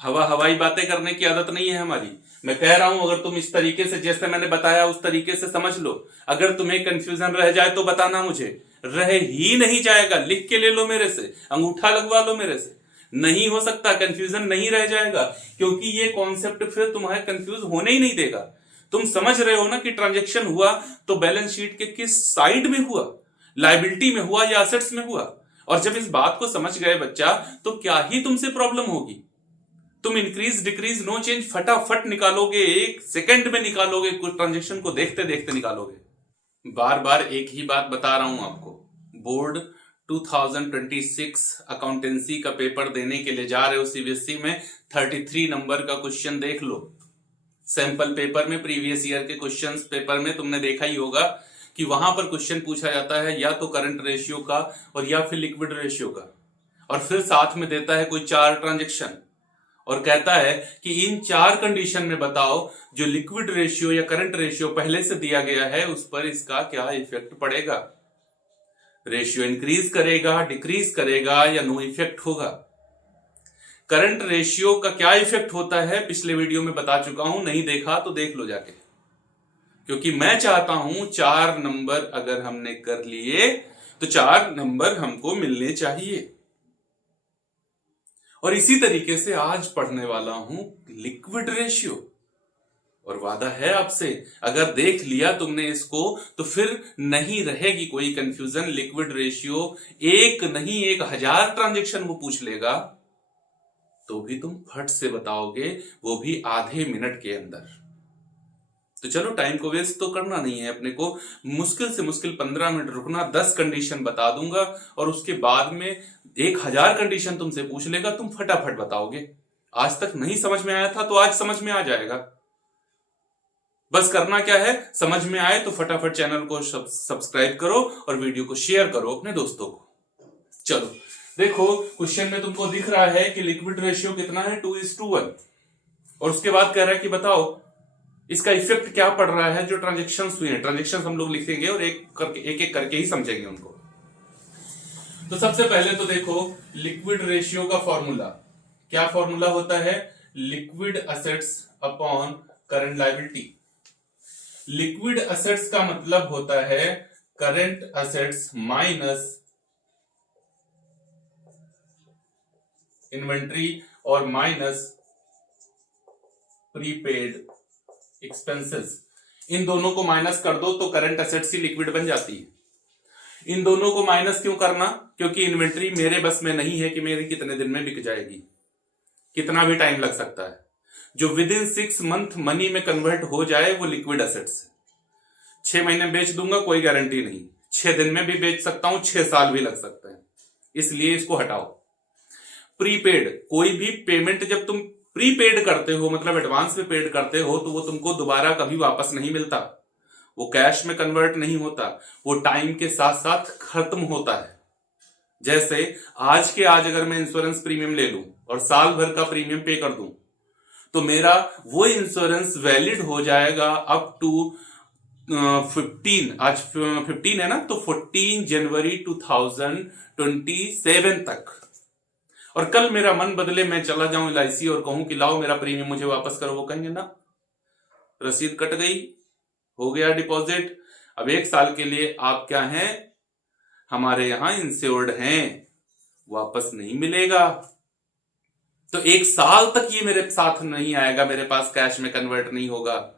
हवा हवाई बातें करने की आदत नहीं है हमारी। मैं कह रहा हूं अगर तुम इस तरीके से जैसे मैंने बताया उस तरीके से समझ लो। अगर तुम्हें कंफ्यूजन रह जाए तो बताना मुझे। रह ही नहीं जाएगा, लिख के ले लो मेरे से, अंगूठा लगवा लो मेरे से। नहीं हो सकता, कंफ्यूजन नहीं रह जाएगा, क्योंकि ये कॉन्सेप्ट फिर तुम्हारे कंफ्यूज होने ही नहीं देगा। तुम समझ रहे हो ना कि ट्रांजेक्शन हुआ तो बैलेंस शीट के किस साइड में हुआ, लायबिलिटी में हुआ या असेट्स में हुआ। और जब इस बात को समझ गए बच्चा, तो क्या ही तुमसे प्रॉब्लम होगी। तुम इंक्रीज डिक्रीज नो चेंज फटाफट निकालोगे, एक सेकंड में निकालोगे, कुछ ट्रांजेक्शन को देखते देखते निकालोगे। बार बार एक ही बात बता रहा हूं आपको, बोर्ड 2026 अकाउंटेंसी का पेपर देने के लिए जा रहे हो सीबीएसई में, 33 नंबर का क्वेश्चन देख लो। सैंपल पेपर में, प्रीवियस ईयर के क्वेश्चंस पेपर में तुमने देखा ही होगा कि वहां पर क्वेश्चन पूछा जाता है या तो करंट रेशियो का और या फिर लिक्विड रेशियो का, और फिर साथ में देता है कोई 4 ट्रांजेक्शन और कहता है कि इन 4 कंडीशन में बताओ जो लिक्विड रेशियो या करंट रेशियो पहले से दिया गया है उस पर इसका क्या इफेक्ट पड़ेगा। रेशियो इंक्रीज करेगा, डिक्रीज करेगा या नो इफेक्ट होगा। करंट रेशियो का क्या इफेक्ट होता है पिछले वीडियो में बता चुका हूं, नहीं देखा तो देख लो जाके, क्योंकि मैं चाहता हूं 4 नंबर अगर हमने कर लिए तो 4 नंबर हमको मिलने चाहिए। और इसी तरीके से आज पढ़ने वाला हूं लिक्विड रेशियो, और वादा है आपसे अगर देख लिया तुमने इसको तो फिर नहीं रहेगी कोई कंफ्यूजन। लिक्विड रेशियो एक नहीं 1000 ट्रांजेक्शन वो पूछ लेगा तो भी तुम फट से बताओगे, वो भी आधे मिनट के अंदर। तो चलो टाइम को वेस्ट तो करना नहीं है अपने को, मुश्किल से मुश्किल 15 मिनट रुकना, 10 कंडीशन बता दूंगा और उसके बाद में 1000 कंडीशन तुमसे पूछ लेगा, तुम फटाफट बताओगे। आज तक नहीं समझ में आया था तो आज समझ में आ जाएगा। बस करना क्या है, समझ में आए तो फटाफट चैनल को सब्सक्राइब करो और वीडियो को शेयर करो अपने दोस्तों को। चलो देखो, क्वेश्चन में तुमको दिख रहा है कि लिक्विड रेशियो कितना है, 2:1, और उसके बाद कह रहा है कि बताओ इसका इफेक्ट क्या पड़ रहा है जो ट्रांजेक्शन हुए हैं। ट्रांजेक्शन हम लोग लिखेंगे और एक एक करके ही समझेंगे उनको। तो सबसे पहले तो देखो लिक्विड रेशियो का फॉर्मूला, क्या फॉर्मूला होता है, liquid assets upon current liability. Liquid assets का मतलब होता है करंट असेट्स माइनस इन्वेंट्री और माइनस प्रीपेड एक्सपेंसेस। इन दोनों को माइनस कर दो तो करंट असेट्स ही लिक्विड बन जाती है। इन दोनों को माइनस क्यों करना, क्योंकि इन्वेंट्री मेरे बस में नहीं है कि मेरी कितने दिन में बिक जाएगी, कितना भी टाइम लग सकता है। जो विद इन 6 मंथ मनी में कन्वर्ट हो जाए वो लिक्विड असेट्स है। 6 महीने में बेच दूंगा कोई गारंटी नहीं, 6 दिन में भी बेच सकता हूं, 6 साल भी लग सकता है, इसलिए इसको हटाओ। प्रीपेड, कोई भी पेमेंट जब तुम प्रीपेड करते हो मतलब एडवांस में पेड करते हो तो वो तुमको दोबारा कभी वापस नहीं मिलता, वो कैश में कन्वर्ट नहीं होता, वो टाइम के साथ साथ खत्म होता है। जैसे आज के आज अगर मैं इंश्योरेंस प्रीमियम ले लूं और साल भर का प्रीमियम पे कर दूं तो मेरा वो इंश्योरेंस वैलिड हो जाएगा अप टू 15, आज 15 है ना, तो 14 जनवरी 2027 तक। और कल मेरा मन बदले, मैं चला जाऊं LIC और कहूं कि लाओ मेरा प्रीमियम मुझे वापस करो, वो कहेंगे ना, रसीद कट गई, हो गया डिपॉजिट, अब 1 साल के लिए आप क्या हैं, हमारे यहां इंश्योर्ड हैं, वापस नहीं मिलेगा। तो 1 साल तक ये मेरे साथ नहीं आएगा, मेरे पास कैश में कन्वर्ट नहीं होगा।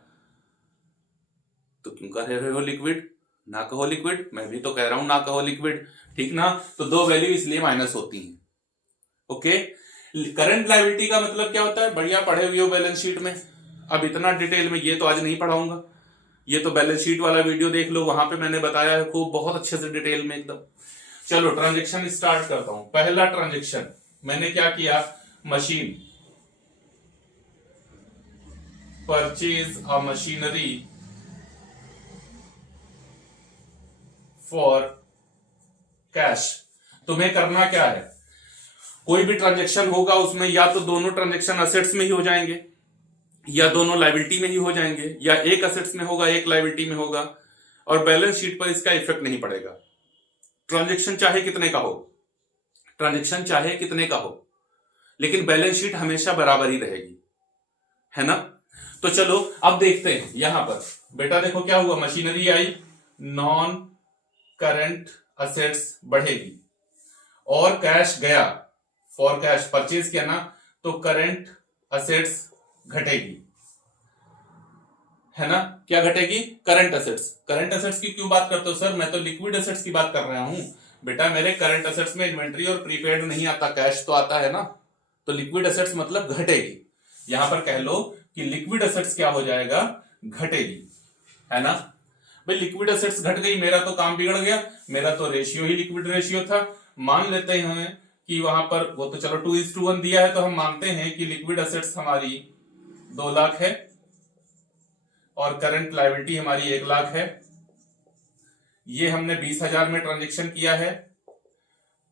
तो क्यों कह रहे हो लिक्विड, ना कहो लिक्विड, मैं भी तो कह रहा हूं ना कहो लिक्विड, ठीक ना। तो 2 वैल्यू इसलिए माइनस होती हैं। ओके, करंट लायबिलिटी का मतलब क्या होता है, बढ़िया पढ़े हुए हो बैलेंस शीट में, अब इतना डिटेल में ये तो आज नहीं पढ़ाऊंगा, ये तो बैलेंस शीट वाला वीडियो देख लो, वहां पे मैंने बताया है खूब बहुत अच्छे से डिटेल में एकदम। चलो ट्रांजेक्शन स्टार्ट करता हूं। पहला ट्रांजेक्शन मैंने क्या किया, machine, purchase a machinery for cash. तुम्हें करना क्या है, कोई भी ट्रांजेक्शन होगा उसमें या तो दोनों ट्रांजेक्शन असेट्स में ही हो जाएंगे या दोनों लायबिलिटी में ही हो जाएंगे, या एक असेट्स में होगा एक लायबिलिटी में होगा, और बैलेंस शीट पर इसका इफेक्ट नहीं पड़ेगा। ट्रांजेक्शन चाहे कितने का हो, ट्रांजेक्शन चाहे कितने का हो, लेकिन बैलेंस शीट हमेशा बराबर ही रहेगी, है ना। तो चलो अब देखते हैं यहां पर बेटा, देखो क्या हुआ, मशीनरी आई, नॉन करंट असेट्स बढ़ेगी, और कैश गया, फॉर कैश परचेज किया ना, तो करंट असेट्स घटेगी, है ना। क्या घटेगी? Current assets. करंट असेट्स की क्यों बात करते हो सर, मैं तो लिक्विड असेट्स की बात कर रहा हूं। बेटा मेरे करंट असेट्स में इन्वेंट्री और प्रीपेड नहीं आता, कैश तो आता है ना, तो लिक्विड असेट्स मतलब घटेगी। यहां पर कह लो कि लिक्विड असेट्स क्या हो जाएगा, घटेगी, है ना। भाई लिक्विड असेट्स घट गई, मेरा तो काम बिगड़ गया, मेरा तो रेशियो ही लिक्विड रेशियो था। मान लेते हैं कि वहां पर वो तो चलो 2:1 दिया है, तो हम मानते हैं कि लिक्विड असेट्स हमारी 2 लाख है और करंट लायबिलिटी हमारी 1 लाख है। ये हमने 20,000 में ट्रांजेक्शन किया है,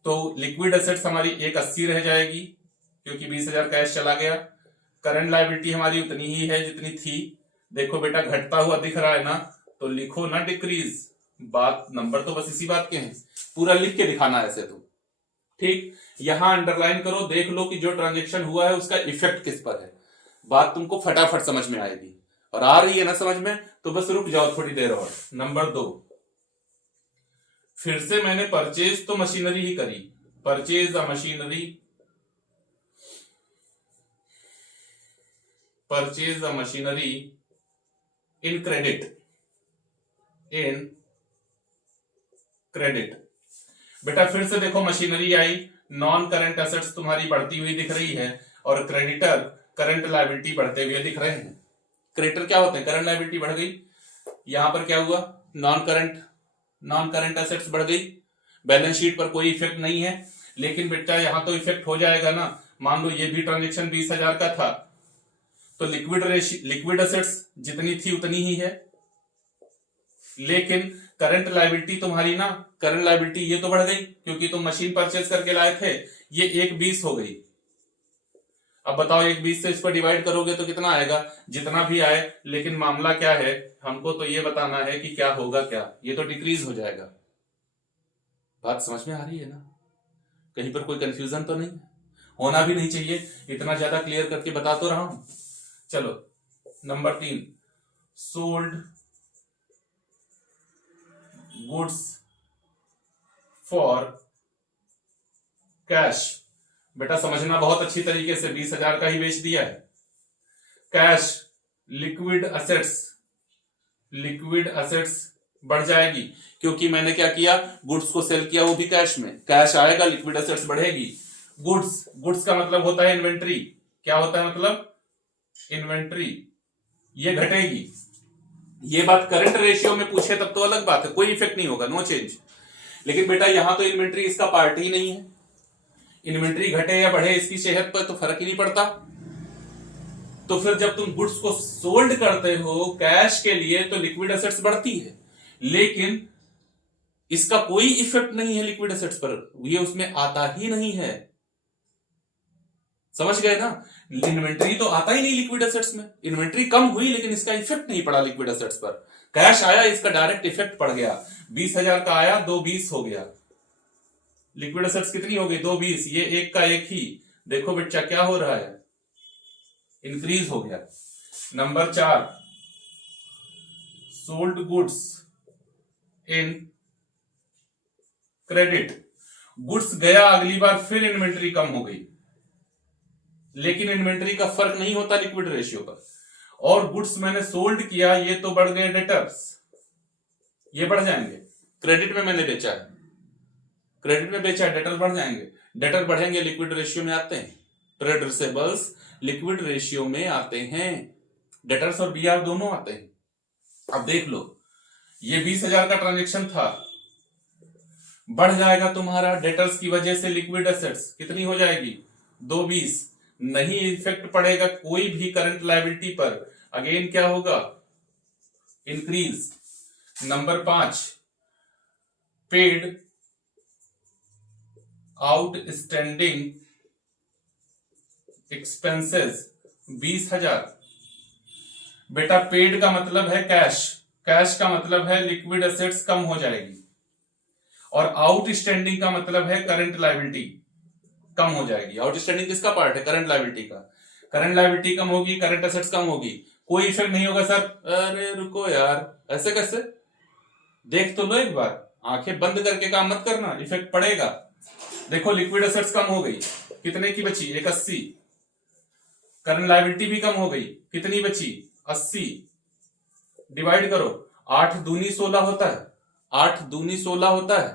तो लिक्विड असेट्स हमारी 180 रह जाएगी क्योंकि 20,000 कैश चला गया। करंट लायबिलिटी हमारी उतनी ही है जितनी थी। देखो बेटा घटता हुआ दिख रहा है ना, तो लिखो ना डिक्रीज। बात नंबर तो बस इसी बात के हैं, पूरा लिख के दिखाना ऐसे तो ठीक। यहां अंडरलाइन करो, देख लो कि जो ट्रांजेक्शन हुआ है उसका इफेक्ट किस पर है। बात तुमको फटाफट समझ में आएगी, और आ रही है ना समझ में, तो बस रुक जाओ थोड़ी देर और। नंबर 2, फिर से मैंने परचेज तो मशीनरी ही करी, purchase a machinery, purchase a machinery in credit, in credit. बेटा फिर से देखो मशीनरी आई, नॉन करंट एसेट्स तुम्हारी बढ़ती हुई दिख रही है, और क्रेडिटर करंट लायबिलिटी बढ़ते हुए दिख रहे हैं। क्रेडिटर क्या होते हैं, करंट लायबिलिटी बढ़ गई। यहां पर क्या हुआ, नॉन करंट एसेट्स बढ़ गई। बैलेंस शीट पर कोई इफेक्ट नहीं है, लेकिन बेटा यहां तो इफेक्ट हो जाएगा ना। मान लो ये भी ट्रांजेक्शन 20,000 का था, तो लिक्विड एसेट्स जितनी थी उतनी ही है, लेकिन करंट लायबिलिटी तुम्हारी ना, करंट लायबिलिटी ये तो बढ़ गई क्योंकि तुम मशीन परचेज करके लाए थे, ये 1:20 हो गई। अब बताओ 1:20 से इसको डिवाइड करोगे तो कितना आएगा, जितना भी आए, लेकिन मामला क्या है, हमको तो ये बताना है कि क्या होगा, क्या ये तो डिक्रीज हो जाएगा। बात समझ में आ रही है ना, कहीं पर कोई कंफ्यूजन तो नहीं, होना भी नहीं चाहिए, इतना ज्यादा क्लियर करके बता तो रहा हूं। चलो number 3, sold goods for cash. बेटा समझना बहुत अच्छी तरीके से, 20,000 का ही बेच दिया है। कैश, लिक्विड असेट्स बढ़ जाएगी क्योंकि मैंने क्या किया, गुड्स को सेल किया, वो भी कैश में, कैश आएगा, लिक्विड असेट्स बढ़ेगी। गुड्स का मतलब होता है इन्वेंट्री। क्या होता है मतलब, इन्वेंट्री, ये घटेगी। ये बात करंट रेशियो में पूछे तब तो अलग बात है, कोई इफेक्ट नहीं होगा, नो चेंज। लेकिन बेटा यहां तो इन्वेंट्री इसका पार्ट ही नहीं है, इन्वेंट्री घटे या बढ़े इसकी सेहत पर तो फर्क ही नहीं पड़ता। तो फिर जब तुम गुड्स को सोल्ड करते हो कैश के लिए, तो लिक्विड एसेट्स बढ़ती है, लेकिन इसका कोई इफेक्ट नहीं है लिक्विड एसेट्स पर, ये उसमें आता ही नहीं है। समझ गए ना, इन्वेंट्री तो आता ही नहीं लिक्विड एसेट्स में, इन्वेंट्री कम हुई लेकिन इसका इफेक्ट नहीं पड़ा लिक्विड एसेट्स पर। कैश आया, इसका डायरेक्ट इफेक्ट पड़ गया, 20,000 का आया, 2:20 हो गया। लिक्विड एसेट्स कितनी हो गई, 2:20, ये एक का एक ही। देखो बच्चा क्या हो रहा है, इंक्रीज हो गया। Number 4, sold goods in credit. Goods गया अगली बार, फिर इन्वेंट्री कम हो गई, लेकिन इन्वेंट्री का फर्क नहीं होता लिक्विड रेशियो पर। और गुड्स मैंने सोल्ड किया, ये तो बढ़ गए डेटर्स, ये बढ़ जाएंगे। क्रेडिट में मैंने बेचा है, क्रेडिट में बेचा है, डेटर बढ़ जाएंगे, डेटर बढ़ेंगे, लिक्विड रेशियो में आते हैं। ट्रेड रिसेबल्स लिक्विड रेशियो में आते हैं, डेटर्स और बीआर दोनों आते हैं। अब देख लो, ये 20,000 का ट्रांजेक्शन था, बढ़ जाएगा तुम्हारा डेटर्स की वजह से लिक्विड एसेट्स, कितनी हो जाएगी, 2:20। नहीं इफेक्ट पड़ेगा कोई भी करंट लायबिलिटी पर, अगेन क्या होगा, increase. Number 5, paid outstanding expenses 20,000। बेटा पेड का मतलब है कैश, कैश का मतलब है लिक्विड एसेट्स कम हो जाएगी, और आउटस्टैंडिंग का मतलब है करंट लायबिलिटी। कम हो जाएगी। आउटस्टैंडिंग किसका पार्ट है? करंट लायबिलिटी का। करंट लायबिलिटी कम होगी, करंट एसेट्स कम होगी, कोई इफेक्ट नहीं होगा सर। अरे रुको यार, ऐसे कैसे? देख तो लो एक बार, आंखें बंद करके काम मत करना, इफेक्ट पड़ेगा। देखो लिक्विड एसेट्स कम हो गई, कितने की बची? 180। करंट लायबिलिटी भी कम हो गई, कितनी बची? 80। डिवाइड करो, 8 दूनी 16 होता है, 8 दूनी 16 होता है।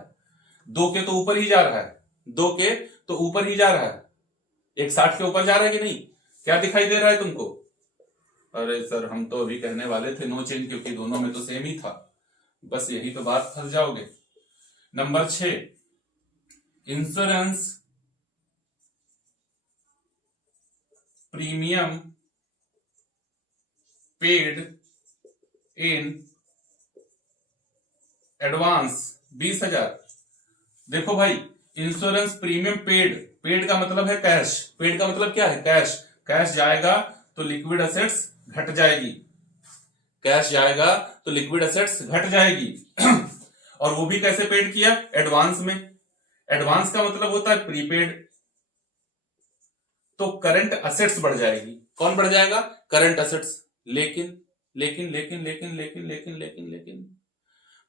2 के तो ऊपर ही जा रहा है, 2 के तो ऊपर ही जा रहा है, एक 60 के ऊपर जा रहा है कि नहीं? क्या दिखाई दे रहा है तुमको? अरे सर हम तो अभी कहने वाले थे नो चेंज, क्योंकि दोनों में तो सेम ही था। बस यही तो बात, फंस जाओगे। Number 6, insurance premium paid in advance 20,000। देखो भाई, इंश्योरेंस प्रीमियम पेड, पेड का मतलब है कैश, पेड का मतलब क्या है? कैश। कैश जाएगा तो लिक्विड एसेट्स घट जाएगी, कैश जाएगा तो लिक्विड एसेट्स घट जाएगी। और वो भी कैसे पेड किया? एडवांस में। एडवांस का मतलब होता है प्रीपेड। तो करंट एसेट्स बढ़ जाएगी। कौन बढ़ जाएगा? Current assets. लेकिन लेकिन लेकिन लेकिन लेकिन लेकिन लेकिन लेकिन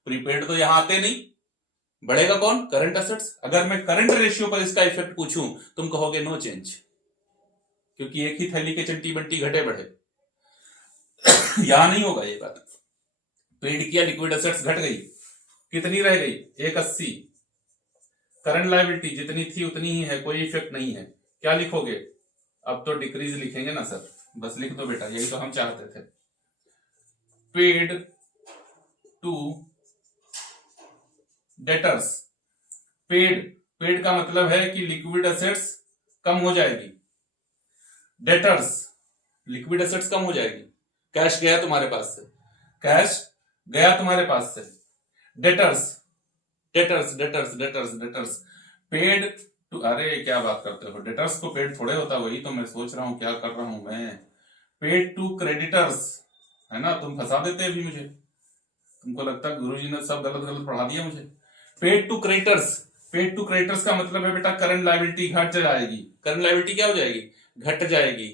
प्रीपेड तो यहां आते नहीं, बढ़ेगा कौन? Current assets. अगर मैं करंट रेशियो पर इसका इफेक्ट पूछूं, तुम कहोगे नो चेंज, क्योंकि एक ही थैली के चंटी बंटी घटे बढ़े। यहां नहीं होगा ये बात। पेड किया, लिक्विड एसेट्स घट गई, कितनी रह गई? 180। करंट लायबिलिटी जितनी थी उतनी ही है, कोई इफेक्ट नहीं है। क्या लिखोगे? अब तो डिक्रीज लिखेंगे ना सर, बस लिख दो बेटा, यही तो हम चाहते थे। Paid to debtors. Paid, paid का मतलब है कि लिक्विड एसेट्स कम हो जाएगी। डेटर्स, लिक्विड एसेट्स कम हो जाएगी। कैश गया तुम्हारे पास से, कैश गया तुम्हारे पास से। Debtors, debtors debtors debtors debtors paid to, अरे क्या बात करते हो, डेटर्स को पेड थोड़े होता, वही तो मैं सोच रहा हूं क्या कर रहा हूं मैं। पेड टू क्रेडिटर्स है ना, तुम फंसा देते अभी मुझे, तुमको लगता है गुरुजी ने सब गलत गलत पढ़ा दिया मुझे। Paid to creditors, paid to creditors का मतलब है बेटा करंट लायबिलिटी घट जाएगी। करंट लायबिलिटी क्या हो जाएगी? घट जाएगी।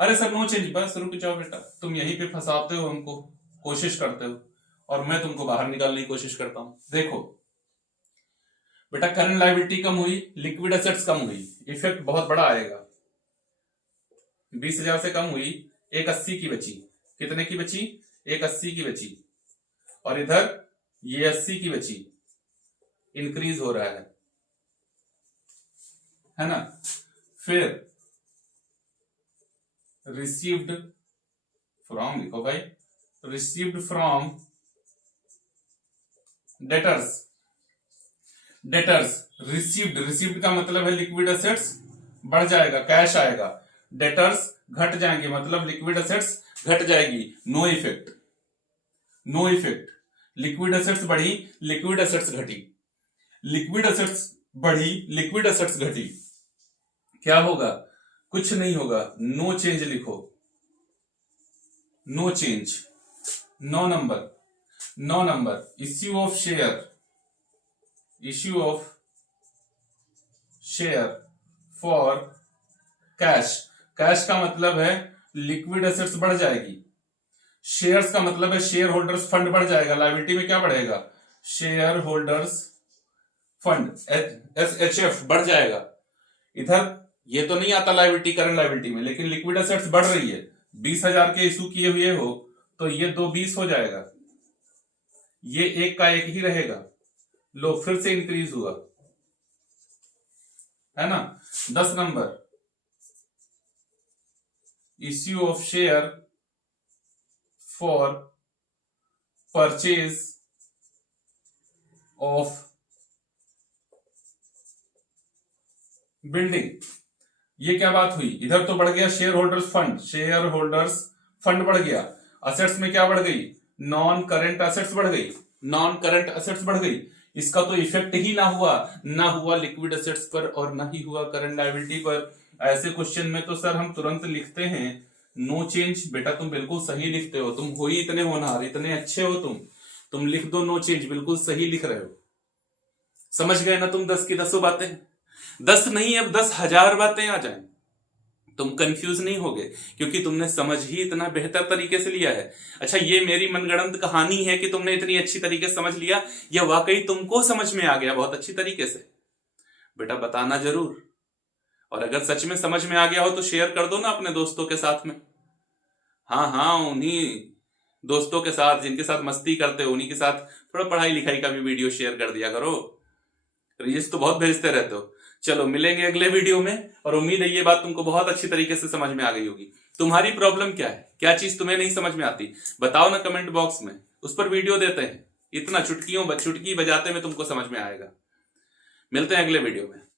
अरे सर नो चेंज, बस रुक जाओ बेटा, तुम यहीं पे फंसाते हो हमको, कोशिश करते हो और मैं तुमको बाहर निकालने की कोशिश करता हूं। देखो बेटा, करंट लायबिलिटी कम हुई, लिक्विड एसेट्स कम हुई, इफेक्ट बहुत बड़ा आएगा। 20,000 से कम हुई, 180 की बची। कितने की बची? 180 की बची। और इधर ये 80 की बची, इंक्रीज हो रहा है ना। फिर रिसीव्ड फ्रॉम, लिखो भाई, received from debtors. Debtors, received, received का मतलब है लिक्विड एसेट्स बढ़ जाएगा, कैश आएगा। डेटर्स घट जाएंगे, मतलब लिक्विड एसेट्स घट जाएगी। No effect, no effect. Liquid assets बढ़ी, लिक्विड एसेट्स घटी, लिक्विड एसेट्स बढ़ी, लिक्विड एसेट्स घटी। क्या होगा? कुछ नहीं होगा, नो चेंज लिखो, no change. 9 number, 9 number, issue of share, issue of share for cash. Cash का मतलब है लिक्विड एसेट्स बढ़ जाएगी, शेयर्स का मतलब है शेयर होल्डर्स फंड बढ़ जाएगा। लायबिलिटी में क्या बढ़ेगा? शेयर होल्डर्स फंड, एचएफ बढ़ जाएगा। इधर ये तो नहीं आता लायबिलिटी, करंट लायबिलिटी में, लेकिन लिक्विड एसेट्स बढ़ रही है। 20,000 के इशू किए हुए हो तो ये 2 20 हो जाएगा, ये एक का एक ही रहेगा। लो फिर से इंक्रीज हुआ, है ना। 10 number, issue of share for purchase of building. ये क्या बात हुई? इधर तो बढ़ गया share holders fund, share holders fund बढ़ गया। असेट्स में क्या बढ़ गई? नॉन करंट असेट्स बढ़ गई, नॉन करंट असेट्स बढ़ गई। इसका तो इफेक्ट ही ना हुआ लिक्विड एसेट्स पर और ना ही हुआ करंट लायबिलिटी पर। ऐसे क्वेश्चन में तो सर हम तुरंत लिखते हैं नो चेंज। बेटा तुम बिल्कुल सही लिखते हो, तुम हो ही इतने होनहार, इतने अच्छे हो तुम लिख दो नो चेंज, बिल्कुल सही लिख रहे हो। समझ गए ना तुम 10 की 10 बातें? 10 नहीं, अब 10,000 बातें आ जाएं, तुम कंफ्यूज नहीं होगे, क्योंकि तुमने समझ ही इतना बेहतर तरीके से लिया है। अच्छा, ये मेरी मनगढ़ंत कहानी है कि तुमने इतनी अच्छी तरीके से समझ लिया, या वाकई तुमको समझ में आ गया बहुत अच्छी तरीके से? बेटा बताना जरूर, और अगर सच में समझ में आ गया हो तो शेयर कर दो ना अपने दोस्तों के साथ में। हाँ हाँ, उन्हीं दोस्तों के साथ जिनके साथ मस्ती करते हो, उन्हीं के साथ थोड़ा पढ़ाई लिखाई का भी वीडियो शेयर कर दिया करो। रील्स तो बहुत भेजते रहते हो। चलो मिलेंगे अगले वीडियो में, और उम्मीद है ये बात तुमको बहुत अच्छी तरीके से समझ में आ गई होगी। तुम्हारी प्रॉब्लम क्या है, क्या चीज तुम्हें नहीं समझ में आती, बताओ ना कमेंट बॉक्स में, उस पर वीडियो देते हैं। इतना चुटकी बजाते में तुमको समझ में आएगा। मिलते हैं अगले वीडियो में।